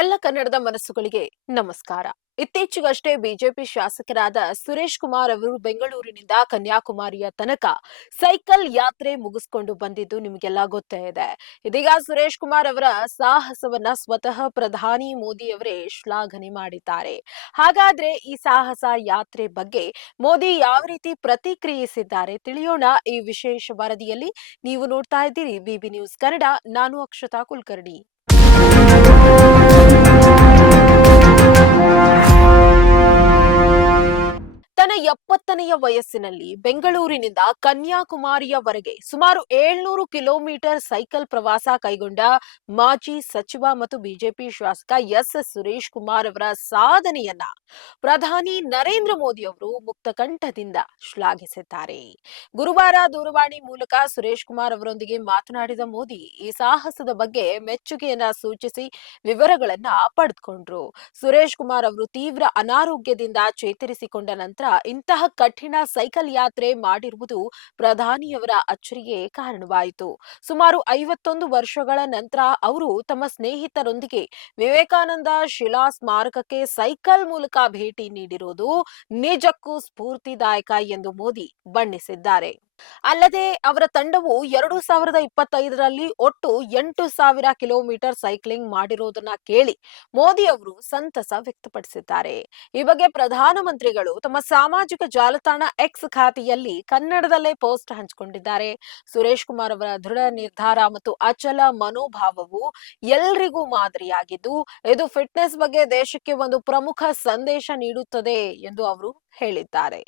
ಎಲ್ಲ ಕನ್ನಡದ ಮನಸ್ಸುಗಳಿಗೆ ನಮಸ್ಕಾರ. ಇತ್ತೀಚೆಗಷ್ಟೇ ಬಿಜೆಪಿ ಶಾಸಕರಾದ ಸುರೇಶ್ ಕುಮಾರ್ ಅವರು ಬೆಂಗಳೂರಿನಿಂದ ಕನ್ಯಾಕುಮಾರಿಯ ತನಕ ಸೈಕಲ್ ಯಾತ್ರೆ ಮುಗಿಸ್ಕೊಂಡು ಬಂದಿದ್ದು ನಿಮಗೆಲ್ಲ ಗೊತ್ತೇ ಇದೆ. ಇದೀಗ ಸುರೇಶ್ ಕುಮಾರ್ ಅವರ ಸಾಹಸವನ್ನ ಸ್ವತಃ ಪ್ರಧಾನಿ ಮೋದಿ ಅವರೇ ಶ್ಲಾಘನೆ ಮಾಡಿದ್ದಾರೆ. ಹಾಗಾದ್ರೆ ಈ ಸಾಹಸ ಯಾತ್ರೆ ಬಗ್ಗೆ ಮೋದಿ ಯಾವ ರೀತಿ ಪ್ರತಿಕ್ರಿಯಿಸಿದ್ದಾರೆ ತಿಳಿಯೋಣ ಈ ವಿಶೇಷ ವರದಿಯಲ್ಲಿ. ನೀವು ನೋಡ್ತಾ ಇದ್ದೀರಿ ಬಿಬಿ ನ್ಯೂಸ್ ಕನ್ನಡ, ನಾನು ಅಕ್ಷತಾ ಕುಲಕರ್ಣಿ. ತನ್ನ ಎಪ್ಪತ್ತನೆಯ ವಯಸ್ಸಿನಲ್ಲಿ ಬೆಂಗಳೂರಿನಿಂದ ಕನ್ಯಾಕುಮಾರಿಯವರೆಗೆ ಸುಮಾರು ಏಳ್ನೂರು ಕಿಲೋಮೀಟರ್ ಸೈಕಲ್ ಪ್ರವಾಸ ಕೈಗೊಂಡ ಮಾಜಿ ಸಚಿವ ಮತ್ತು ಬಿಜೆಪಿ ಶಾಸಕ ಎಸ್ ಎಸ್ ಸುರೇಶ್ ಕುಮಾರ್ ಅವರ ಸಾಧನೆಯನ್ನ ಪ್ರಧಾನಿ ನರೇಂದ್ರ ಮೋದಿ ಅವರು ಮುಕ್ತಕಂಠದಿಂದ ಶ್ಲಾಘಿಸಿದ್ದಾರೆ. ಗುರುವಾರ ದೂರವಾಣಿ ಮೂಲಕ ಸುರೇಶ್ ಕುಮಾರ್ ಅವರೊಂದಿಗೆ ಮಾತನಾಡಿದ ಮೋದಿ ಈ ಸಾಹಸದ ಬಗ್ಗೆ ಮೆಚ್ಚುಗೆಯನ್ನ ಸೂಚಿಸಿ ವಿವರಗಳನ್ನ ಪಡೆದುಕೊಂಡ್ರು. ಸುರೇಶ್ ಕುಮಾರ್ ಅವರು ತೀವ್ರ ಅನಾರೋಗ್ಯದಿಂದ ಚೇತರಿಸಿಕೊಂಡ ನಂತರ ಇಂತಹ ಕಠಿಣ ಸೈಕಲ್ ಯಾತ್ರೆ ಮಾಡಿರುವುದು ಪ್ರಧಾನಿಯವರ ಅಚ್ಚರಿಗೆ ಕಾರಣವಾಯಿತು. ಸುಮಾರು ಐವತ್ತೊಂದು ವರ್ಷಗಳ ನಂತರ ಅವರು ತಮ್ಮ ಸ್ನೇಹಿತರೊಂದಿಗೆ ವಿವೇಕಾನಂದ ಶಿಲಾ ಸ್ಮಾರಕಕ್ಕೆ ಸೈಕಲ್ ಮೂಲಕ ಭೇಟಿ ನೀಡಿರುವುದು ನಿಜಕ್ಕೂ ಸ್ಫೂರ್ತಿದಾಯಕ ಎಂದು ಮೋದಿ ಬಣ್ಣಿಸಿದ್ದಾರೆ. ಅಲ್ಲದೆ ಅವರ ತಂಡವು ಎರಡು ಸಾವಿರದ ಇಪ್ಪತ್ತೈದರಲ್ಲಿ ಒಟ್ಟು ಎಂಟು ಸಾವಿರ ಕಿಲೋಮೀಟರ್ ಸೈಕ್ಲಿಂಗ್ ಮಾಡಿರೋದನ್ನ ಕೇಳಿ ಮೋದಿ ಅವರು ಸಂತಸ ವ್ಯಕ್ತಪಡಿಸಿದ್ದಾರೆ. ಈ ಬಗ್ಗೆ ಪ್ರಧಾನಮಂತ್ರಿಗಳು ತಮ್ಮ ಸಾಮಾಜಿಕ ಜಾಲತಾಣ ಎಕ್ಸ್ ಖಾತೆಯಲ್ಲಿ ಕನ್ನಡದಲ್ಲೇ ಪೋಸ್ಟ್ ಹಂಚಿಕೊಂಡಿದ್ದಾರೆ. ಸುರೇಶ್ ಕುಮಾರ್ ಅವರ ದೃಢ ನಿರ್ಧಾರ ಮತ್ತು ಅಚಲ ಮನೋಭಾವವು ಎಲ್ರಿಗೂ ಮಾದರಿಯಾಗಿದ್ದು, ಇದು ಫಿಟ್ನೆಸ್ ಬಗ್ಗೆ ದೇಶಕ್ಕೆ ಒಂದು ಪ್ರಮುಖ ಸಂದೇಶ ನೀಡುತ್ತದೆ ಎಂದು ಅವರು ಹೇಳಿದ್ದಾರೆ.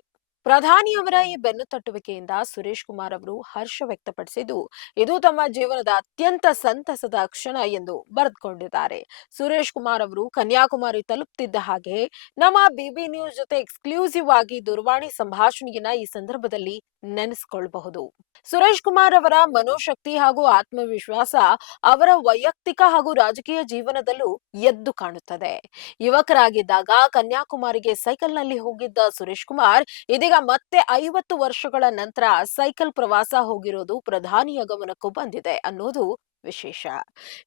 ಪ್ರಧಾನಿಯವರ ಈ ಬೆನ್ನು ತಟ್ಟುವಿಕೆಯಿಂದ ಸುರೇಶ್ ಕುಮಾರ್ ಅವರು ಹರ್ಷ ವ್ಯಕ್ತಪಡಿಸಿದ್ದು, ಇದು ತಮ್ಮ ಜೀವನದ ಅತ್ಯಂತ ಸಂತಸದ ಕ್ಷಣ ಎಂದು ಬರೆದುಕೊಂಡಿದ್ದಾರೆ. ಸುರೇಶ್ ಕುಮಾರ್ ಅವರು ಕನ್ಯಾಕುಮಾರಿ ತಲುಪುತ್ತಿದ್ದ ಹಾಗೆ ನಮ್ಮ ಬಿಬಿ ನ್ಯೂಸ್ ಜೊತೆ ಎಕ್ಸ್ಕ್ಲೂಸಿವ್ ಆಗಿ ದೂರವಾಣಿ ಸಂಭಾಷಣೆಯನ್ನ ಈ ಸಂದರ್ಭದಲ್ಲಿ ನೆನೆಸಿಕೊಳ್ಳಬಹುದು ಸುರೇಶ್ ಕುಮಾರ್ ಅವರ ಮನೋಶಕ್ತಿ ಹಾಗೂ ಆತ್ಮವಿಶ್ವಾಸ ಅವರ ವೈಯಕ್ತಿಕ ಹಾಗೂ ರಾಜಕೀಯ ಜೀವನದಲ್ಲೂ ಎದ್ದು ಕಾಣುತ್ತದೆ. ಯುವಕರಾಗಿದ್ದಾಗ ಕನ್ಯಾಕುಮಾರಿಗೆ ಸೈಕಲ್ನಲ್ಲಿ ಹೋಗಿದ್ದ ಸುರೇಶ್ ಕುಮಾರ್ ಇದೀಗ ಮತ್ತೆ ಐವತ್ತು ವರ್ಷಗಳ ನಂತರ ಸೈಕಲ್ ಪ್ರವಾಸ ಹೋಗಿರೋದು ಪ್ರಧಾನಿಯ ಗಮನಕ್ಕೂ ಬಂದಿದೆ ಅನ್ನೋದು ವಿಶೇಷ.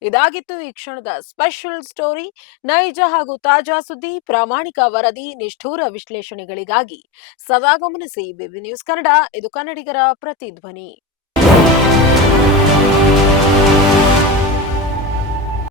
ಇದಾಗಿತ್ತು ಈ ಕ್ಷಣದ ಸ್ಪೆಷಲ್ ಸ್ಟೋರಿ. ನೈಜ ಹಾಗೂ ತಾಜಾ ಸುದ್ದಿ, ಪ್ರಾಮಾಣಿಕ ವರದಿ, ನಿಷ್ಠೂರ ವಿಶ್ಲೇಷಣೆಗಳಿಗಾಗಿ ಸದಾ ಗಮನಿಸಿ ಬಿಬಿ ನ್ಯೂಸ್ ಕನ್ನಡ, ಇದು ಕನ್ನಡಿಗರ ಪ್ರತಿಧ್ವನಿ.